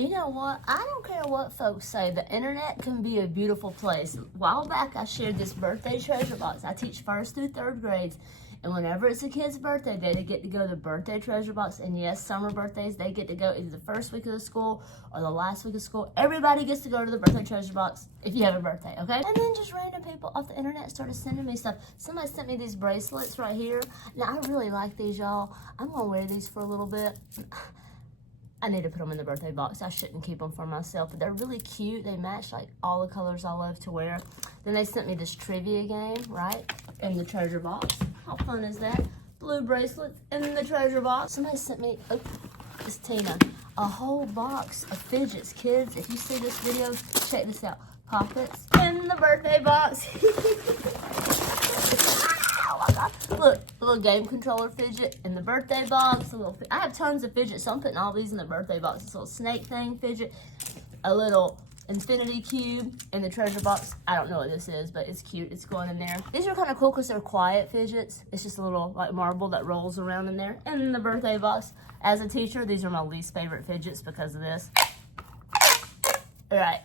You know what? I don't care what folks say. The internet can be a beautiful place. A while back, I shared this birthday treasure box. I teach 1st through 3rd grades. And whenever it's a kid's birthday, they get to go to the birthday treasure box. And yes, summer birthdays, they get to go either the first week of the school or the last week of school. Everybody gets to go to the birthday treasure box if you have a birthday, okay? And then just random people off the internet started sending me stuff. Somebody sent me these bracelets right here. Now, I really like these, y'all. I'm going to wear these for a little bit. I need to put them in the birthday box. I shouldn't keep them for myself, but they're really cute. They match like all the colors I love to wear. Then they sent me this trivia game, right, in the treasure box. How fun is that? Blue bracelets in the treasure box. Somebody sent me, oh, it's Tina, a whole box of fidgets. Kids, if you see this video, check this out. Poppets in the birthday box. Oh my God. Look, a little game controller fidget in the birthday box. I have tons of fidgets, so I'm putting all these in the birthday box. This little snake thing fidget, a little infinity cube in the treasure box. I don't know what this is, but it's cute. It's going in there. These are kind of cool because they're quiet fidgets. It's just a little like marble that rolls around in there. And in the birthday box, as a teacher, these are my least favorite fidgets because of this. Right,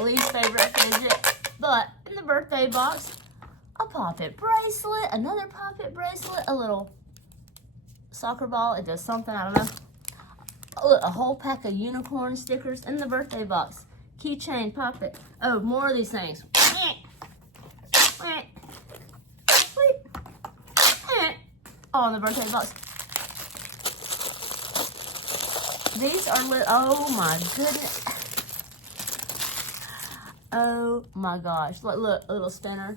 least favorite fidget. But in the birthday box, a poppet bracelet, another poppet bracelet, a little soccer ball. It does something, I don't know. Oh, a whole pack of unicorn stickers in the birthday box. Keychain, poppet. Oh, more of these things. All in the birthday box. These are oh my goodness. Oh my gosh. Look, a little spinner.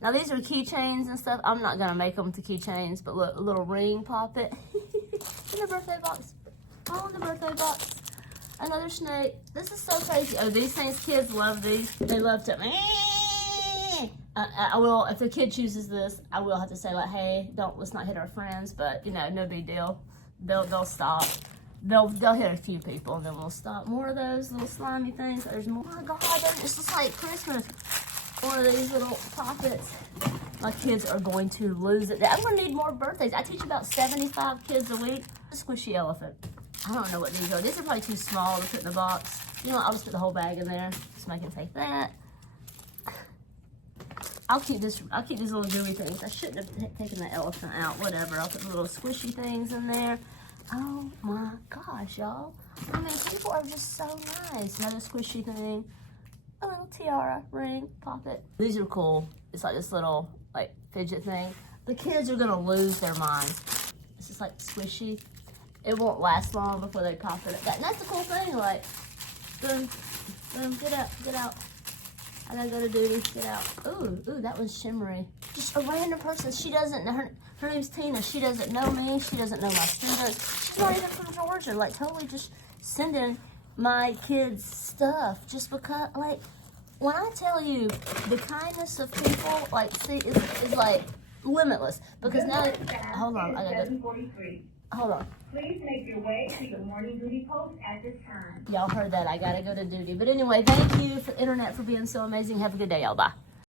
Now these are keychains and stuff. I'm not gonna make them to keychains, but look, a little ring poppet in the birthday box. All in the birthday box. Another snake. This is so crazy. Oh, these things, kids love these. They love to. I will, if the kid chooses this, I will have to say like, hey, let's not hit our friends, but you know, no big deal. They'll stop. They'll hit a few people and then we'll stop. More of those little slimy things. There's more. Oh my God, it's just like Christmas. One of these little poppets. My kids are going to lose it. I'm going to need more birthdays. I teach about 75 kids a week. A squishy elephant. I don't know what these are. These are probably too small to put in the box. You know what? I'll just put the whole bag in there. Just make it take that. I'll keep these little gooey things. I shouldn't have taken the elephant out. Whatever. I'll put the little squishy things in there. Oh my gosh, y'all. I mean, people are just so nice. Another squishy thing. A little tiara, ring, poppet. These are cool. It's like this little like fidget thing. The kids are gonna lose their minds. It's just like squishy. It won't last long before they pop it. And that's the cool thing. Like, boom, boom, get out. I gotta go to duty. Get out. Ooh, that one's shimmery. Just a random person. She doesn't know her name's Tina. She doesn't know me. She doesn't know my students. She's not even from Georgia. Like totally just sending my kids stuff just because, like, when I tell you the kindness of people, like, see, is like limitless. Because now, hold on, I gotta go. Hold on. Please make your way to your morning duty post at this time. Y'all heard that. I gotta go to duty. But anyway, thank you for the internet for being so amazing. Have a good day, y'all. Bye.